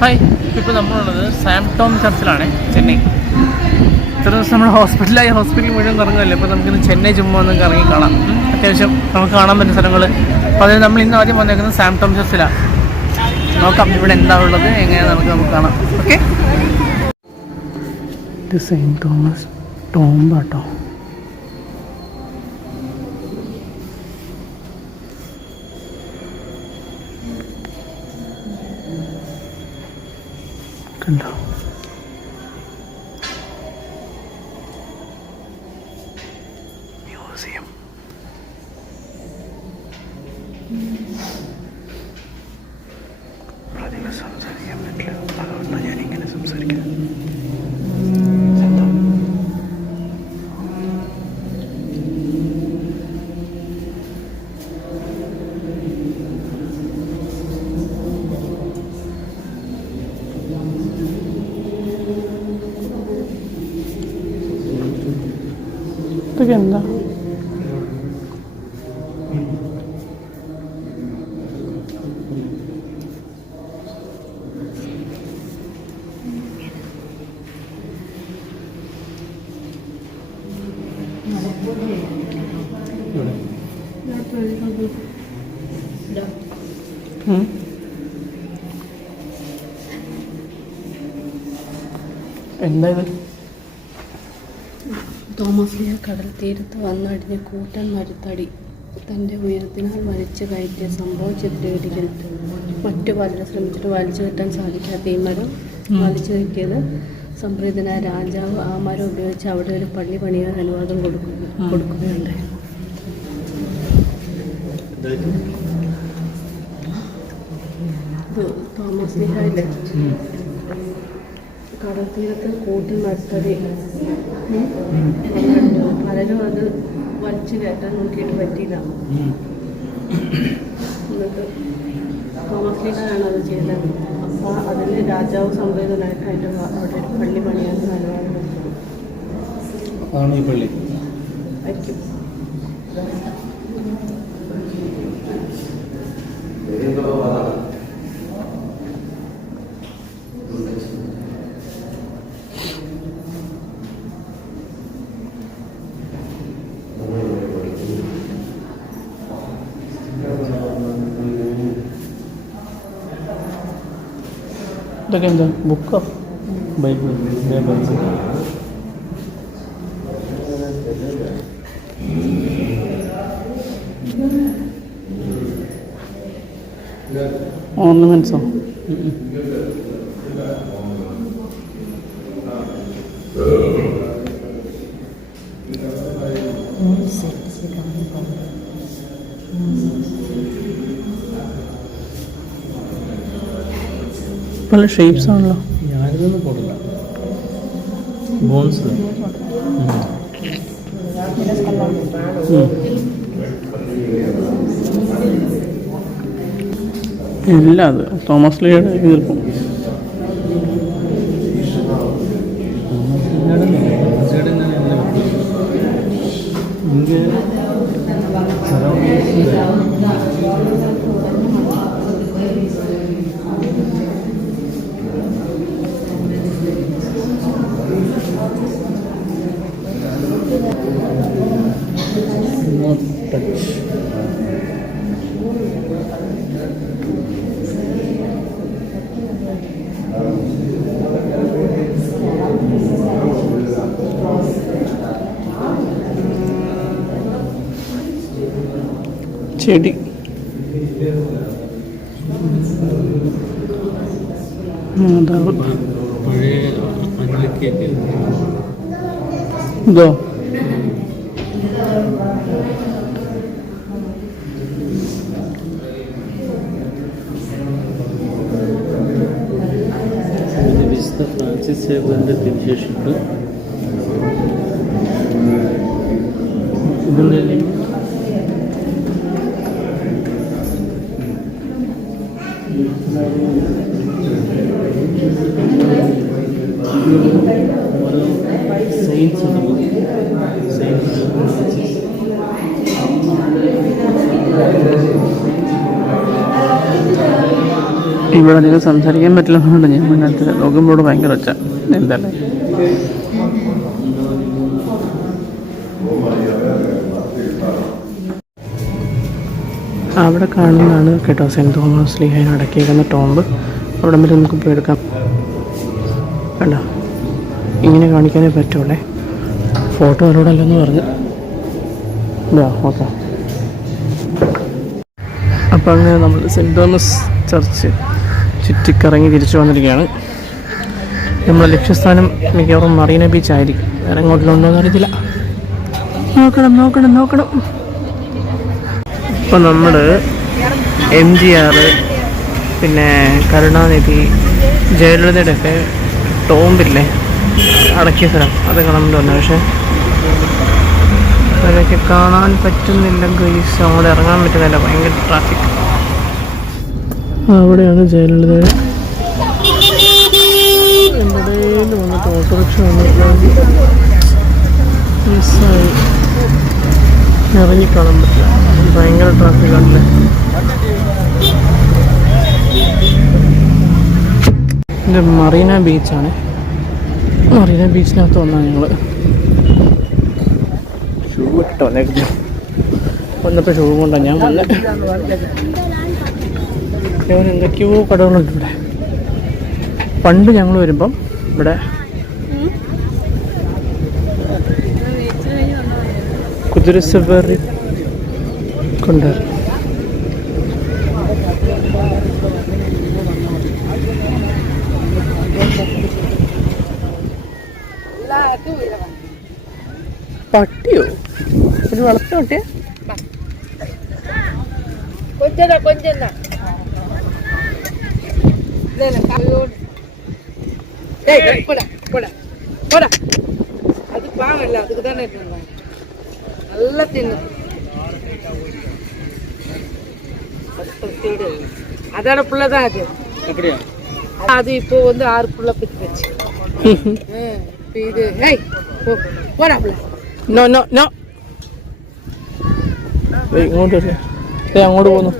Hi ഇപ്പോൾ നമ്മളുള്ളത് Sam Tom ചർച്ചിലാണ് Chennai. ഇത്ര ദിവസം നമ്മൾ ഹോസ്പിറ്റലായി ഹോസ്പിറ്റലിൽ മുഴുവൻ കറങ്ങുമല്ലോ അപ്പോൾ നമുക്കിന്ന് ചെന്നൈ ചുമ്മാ ഒന്ന് കറങ്ങി കാണാം. അത്യാവശ്യം നമുക്ക് കാണാൻ പറ്റുന്ന സ്ഥലങ്ങൾ അപ്പോൾ അതായത് നമ്മൾ ഇന്ന് ആദ്യം വന്നേക്കുന്നത് സാം ടോം ചർച്ചിലാണ് നോക്കാം ഇവിടെ എന്താ ഉള്ളത് എങ്ങനെയാണ് നമുക്ക് നമുക്ക് കാണാം. ഓക്കെ ഇത് സെയിന്റ് തോമസ് ടോംബാട്ടോ കണ്ടോ ഇതൊക്കെ എന്താ. എന്താ ഇത് തോമസ് ലിയ കടൽ തീരത്ത് വന്നടിഞ്ഞ കൂട്ടൻ മരുത്തടി തന്റെ ഉയരത്തിനാൽ വലിച്ചു കയറ്റിയ സംഭവം ചിത്രീകരിക്കുന്നത് മറ്റു പലരും ശ്രമിച്ചിട്ട് വലിച്ചു കെട്ടാൻ സാധിക്കാത്ത ഈ മരം വലിച്ചു കയറ്റിയത് സംപ്രീതനായ രാജാവ് ആ മരം ഉപയോഗിച്ച് അവിടെ ഒരു പള്ളി പണിയാൻ അനുവാദം കൊടുക്കുക കൊടുക്കുകയുണ്ടായി ഇത് തോമസ് കടൽ തീരത്ത് കൂട്ടി മരുത്തടി. പലരും അത് വലിച്ചു കയറ്റാൻ നോക്കിയിട്ട് പറ്റിയില്ല. എന്നിട്ട് തോമസ് ലീഗാണ് അത് ചെയ്തത്. അപ്പോൾ അതിന് രാജാവ് സംവേദനായിട്ട് അതിന്റെ അവിടെ പള്ളി പണിയാൻ കൊടുത്തു അതാണ് ഈ പള്ളി. ഇതൊക്കെ എന്താ? ബുക്കോ ബൈബിൾ. ബൈബിൾ. ഓർണമെന്റ്സോ പല ഷേപ്സ് ആണല്ലോ. ബോൺസ് ഇല്ല അത്. തോമസ് ലിയുടെ എതിർപ്പം செடி இதோ Francis Sevren'de bir çeşitli അധികം സംസാരിക്കാൻ പറ്റില്ലെന്നുണ്ട് ഞാൻ മുന്നേറ്റത് നോക്കുമ്പോൾ ഭയങ്കര ഒച്ച. എന്തായാലും അവിടെ കാണുന്നതാണ് കേട്ടോ സെന്റ് തോമസ് ലീഹയിൽ അടക്കിയിരിക്കുന്ന ടോംബ്. അവിടെ വരെ നമുക്ക് പോയി എടുക്കാം. കണ്ടോ? ഇങ്ങനെ കാണിക്കാനേ പറ്റുള്ളേ. ഫോട്ടോ അവരോടല്ലെന്ന് പറഞ്ഞു. ഓക്കെ. അപ്പോൾ അങ്ങനെ നമ്മൾ സെന്റ് തോമസ് ചർച്ച് ചുറ്റിക്കറങ്ങി തിരിച്ചു വന്നിരിക്കുകയാണ്. നമ്മളെ ലക്ഷ്യസ്ഥാനം മിക്കവാറും മറീന ബീച്ച് ആയിരിക്കും. വേറെ എങ്ങോട്ടിലുണ്ടോ എന്ന് അറിയത്തില്ല. നോക്കണം നോക്കണം നോക്കണം. ഇപ്പം നമ്മൾ എം ജി ആർ പിന്നെ കരുണാനിധി ജയലളിതയുടെ ഒക്കെ ടോമ്പില്ലേ? അടക്കിയ സ്ഥലം. അത് കാണാൻ വേണ്ടി പക്ഷേ അതൊക്കെ കാണാൻ പറ്റുന്നില്ല ഗൈസ് അങ്ങോട്ട് ഇറങ്ങാൻ പറ്റുന്നില്ല. ഭയങ്കര ട്രാഫിക് അവിടെയാണ് ജയലളിത. എവിടെയും വന്നിട്ട് ഓട്ടോറിക്ഷ വന്നിട്ട് മിസ്സായി ഇറങ്ങി കാണാൻ പറ്റില്ല ഭയങ്കര ട്രാഫിക് ആണല്ലേ ഇത് മറീന ബീച്ചാണ്. മറീന ബീച്ചിനകത്ത് വന്നാൽ ഞങ്ങൾ ഷൂ ഇട്ട് വന്നേക്കുന്നു വന്നപ്പോൾ ഷൂ കൊണ്ടാണ് ഞാൻ വന്നത് അവൻ എന്തൊക്കെയോ കടകളുണ്ട് ഇവിടെ. പണ്ട് ഞങ്ങൾ വരുമ്പം ഇവിടെ കുതിര സവാരി കൊണ്ടുവരും പട്ടിയോ? ഒരു വളർത്തോട്ടെ പട്ടിയാ കൊഞ്ചതാ കൊഞ്ചെന്നാ கொஞ்சம் தான் ஏய் போடா போடா போடா அது பாவம் இல்லை அதுக்கு தானே இருந்தாங்க நல்லா தின்னு அதோட புள்ள தான் அது அப்படியா அது இப்போ வந்து ஆறு புள்ள பிச்சு வச்சு இப்போ இது ஏய் போ போடா புள்ள നോ നോ നോ ഇങ്ങോട്ട് വരിക ദേ അങ്ങോട്ട് പോകുന്നു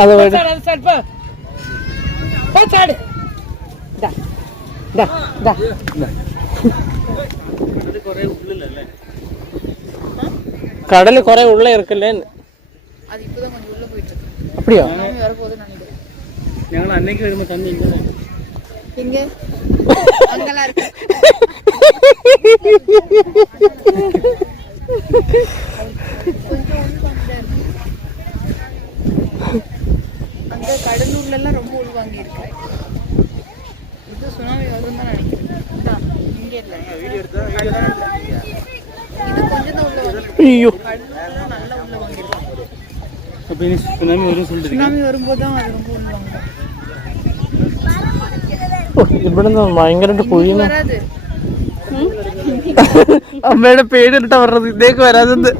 ಅದು ಸ್ವಲ್ಪ ಸಾಡಿ கடல் குறை உள்ள இருக்குல்லன்னு அது இப்போதான் கொஞ்சம் உள்ள போயிட்டு இருக்கு. அப்படியா? வரப்போகுது நினைக்கிறேன். ஞங்கள் அன்னைக்கு வரும்போது தண்ணி இங்க இங்க அங்கெல்லாம் இருக்கு. கடலூர்ல எல்லாம் ரொம்ப உள்வாங்கி இருக்கு இது சுனாமி வரும் தான் நினைக்கிறேன் இதான், இங்க இல்ல இது கொஞ்சம் தான் உள்ள வாங்கி അയ്യോ கடலூர்ல நல்லா உள்ள வாங்கிருக்காங்க അപ്പൊ ഇനി സുനാമി വരും சொல்லிட்டு சுனாமி வரும்போது தான் அது ரொம்ப உள்வாங்க ഇവിടെ നിന്ന് ഭയങ്കരമായിട്ട് പൊഴിയുന്നു வராது അമ്മയുടെ പേടിട്ടാ പറഞ്ഞത് ഇതേക്ക് വരാതെന്ന്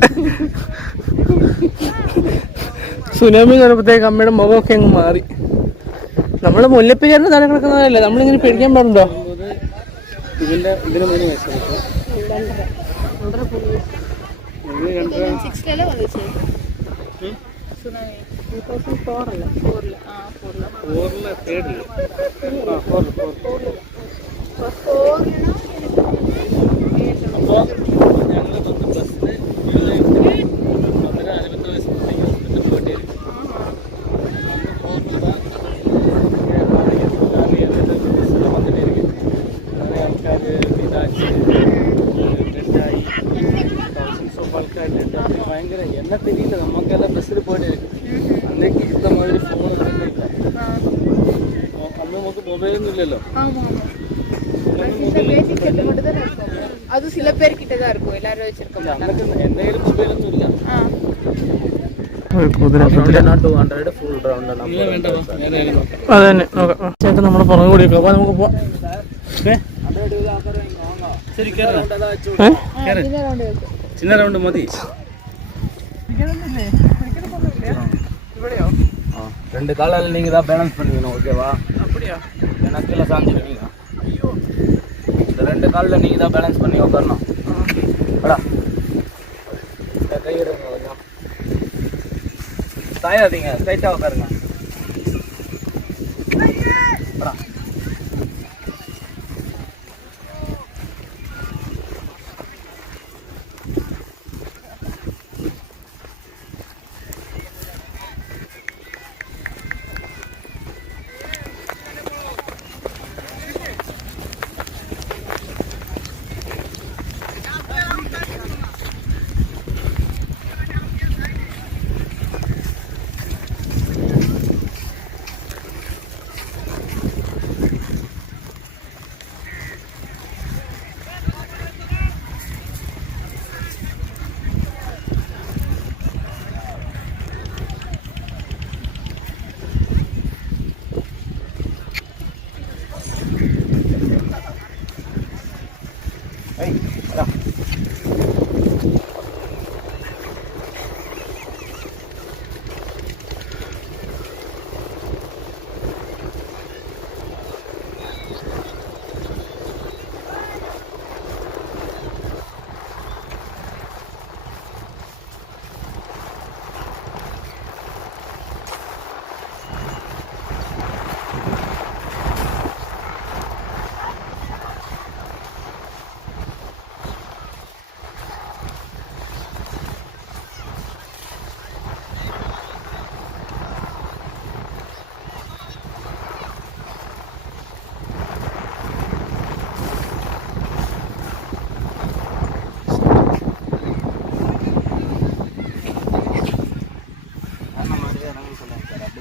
സുനാമി കണ്ടപ്പോഴത്തേക്ക് അമ്മയുടെ മുഖമൊക്കെ അങ്ങ് മാറി നമ്മൾ മുല്ലപ്പെരിയാറിന് താഴെ കിടക്കുന്നതല്ലേ നമ്മളിങ്ങനെ പേടിക്കാൻ പാടുണ്ടോ? ഇതിന്റെ തിരിയില്ല നമുക്കെല്ലാം ബസ്സിൽ പോയിട്ട് അന്നേക്ക് ഇത്ത മാതിരി ഫോൺ ഇല്ല അന്ന് നമുക്ക് മൊബൈലൊന്നും ഇല്ലല്ലോ ஆமாம் ஆமாம் மட்டும் தான் இருக்கும் அது சில பேர் கிட்ட தான் இருக்கும் எல்லாரும் வச்சிருக்க மாட்டாங்க അന്നൊക്കെ എൻ്റെ കയ്യിൽ മൊബൈലൊന്നും ഇല്ല ஆ അത് തന്നെ നോക്കാം ചേട്ടൻ നമ്മുടെ പുറകെ കൂടി അപ്പൊ നമുക്ക് പോവാം ശരി ഏ? சின்ன ரவுண்டு இருக்கு ചിന്ന റൗണ്ട് മതി ரெண்டு காலால நீங்க தான் பேலன்ஸ் பண்ணிக்கணும் ஓகேவா அப்படியா? எனக்குல சாஞ்சிருவீங்க இந்த ரெண்டு காலில் நீங்க தான் பேலன்ஸ் பண்ணி உட்காரணும் அடா கை எடுங்க கொஞ்சம் சாயாதீங்க ஸ்ட்ரைட்டாக உட்காருங்க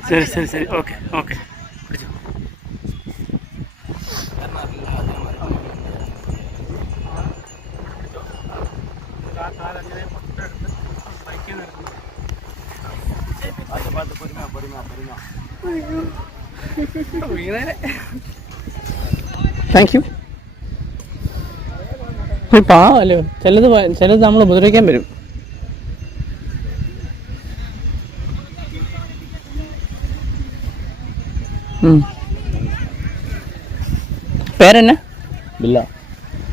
சரி சரி சரி ஓகே ஓகே பார்த்து பார்த்து பொறுமையா பொறுமையா பொறுமையா താങ്ക് യു പാവല്ലേ ചിലത് ഭ- ചിലത് നമ്മൾ ഉപദ്രവിക്കാൻ വരും പേരെന്നാ பில்லா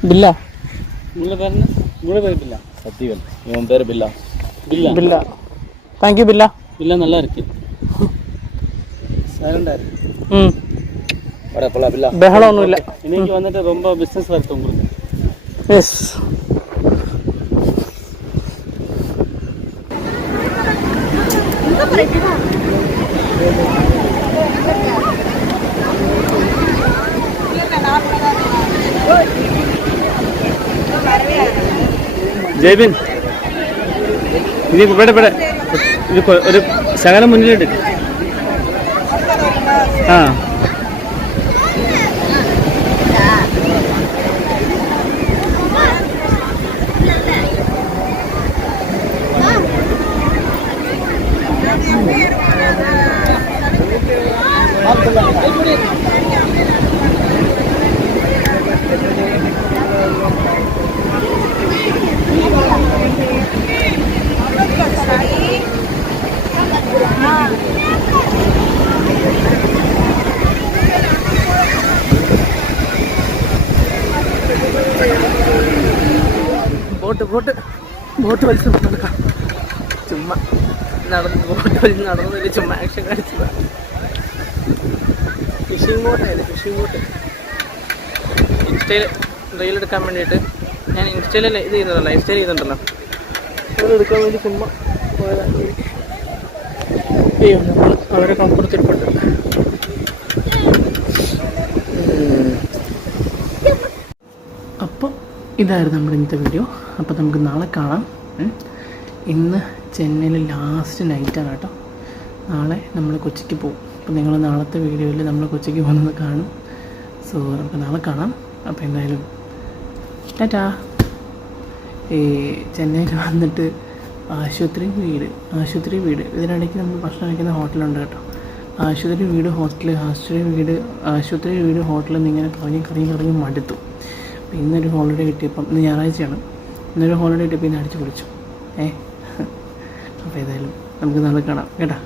ബില്ല உங்களை பேர் என்ன உங்களோட பேர் பில்லா சத்தியவன் இவன் பேர் பில்லா பில்லா ബില്ല താങ്ക് യു ബില്ല பில்லா நல்லா இருக்கு சைலண்டா இருக்கு ഉം. வட போலாம் பில்லா ബഹളമൊന്നുമില്ല இன்னைக்கு வந்துட்டு ரொம்ப பிஸ்னஸ் ജയ്ബിൻ ഇത് ഇവിടെ ഇവിടെ. ഒരു ശകലം മുന്നിലുണ്ട് ആ ബോട്ട് ബോട്ട് ബോട്ട് വലിച്ചു നടക്കാം ചുമ്മാ നടന്ന് ബോട്ട് വലിച്ച് നടന്നില്ല ചുമ്മാ ആക്ഷൻ കാണിച്ചതാ. ഫിഷിംഗ് ബോട്ടായാലും ഫിഷിംഗ് ബോട്ട് ഇൻസ്റ്റയിൽ റീൽ എടുക്കാൻ വേണ്ടിയിട്ട് ഞാൻ ഇൻസ്റ്റയിൽ ഇത് ചെയ്യുന്നതല്ലോ ലൈഫ് സ്റ്റൈൽ ചെയ്യുന്നുണ്ടല്ലോ അത് എടുക്കാൻ വേണ്ടി ചുമ്മാ അയ്യോ നമ്മൾ അവരെ കമ്പുറത്തിരിപ്പുണ്ട് അപ്പോൾ ഇതായിരുന്നു നമ്മുടെ ഇന്നത്തെ വീഡിയോ അപ്പോൾ നമുക്ക് നാളെ കാണാം. ഇന്ന് ചെന്നൈയിൽ ലാസ്റ്റ് നൈറ്റാണ് കേട്ടോ. നാളെ നമ്മൾ കൊച്ചിക്ക് പോകും. അപ്പോൾ നിങ്ങൾ നാളത്തെ വീഡിയോയിൽ നമ്മൾ കൊച്ചിക്ക് പോകുന്നത് കാണും. സോ നമുക്ക് നാളെ കാണാം. അപ്പോൾ എന്തായാലും ടാറ്റാ. ഈ ചെന്നൈയിൽ വന്നിട്ട് ആശുപത്രി വീട് ആശുപത്രി വീട്. ഇതിനിടയ്ക്ക് നമ്മൾ ഭക്ഷണം കഴിക്കുന്ന ഹോട്ടലുണ്ട് കേട്ടോ. ആശുപത്രി വീട് ഹോസ്റ്റൽ ആശുപത്രി വീട് ആശുപത്രി വീട് ഹോട്ടലിൽ നിന്ന് ഇങ്ങനെ കറങ്ങി കറങ്ങി കറങ്ങി മടുത്തു. അപ്പോൾ ഇന്നൊരു ഹോളിഡേ കിട്ടിയപ്പം ഇന്ന് ഞായറാഴ്ചയാണ്. ഇന്നൊരു ഹോളിഡേ ഇട്ട് പിന്നെ അടിച്ചു ഏ? അപ്പോൾ ഏതായാലും നമുക്ക് നാളെ കാണാം. കേട്ടോ?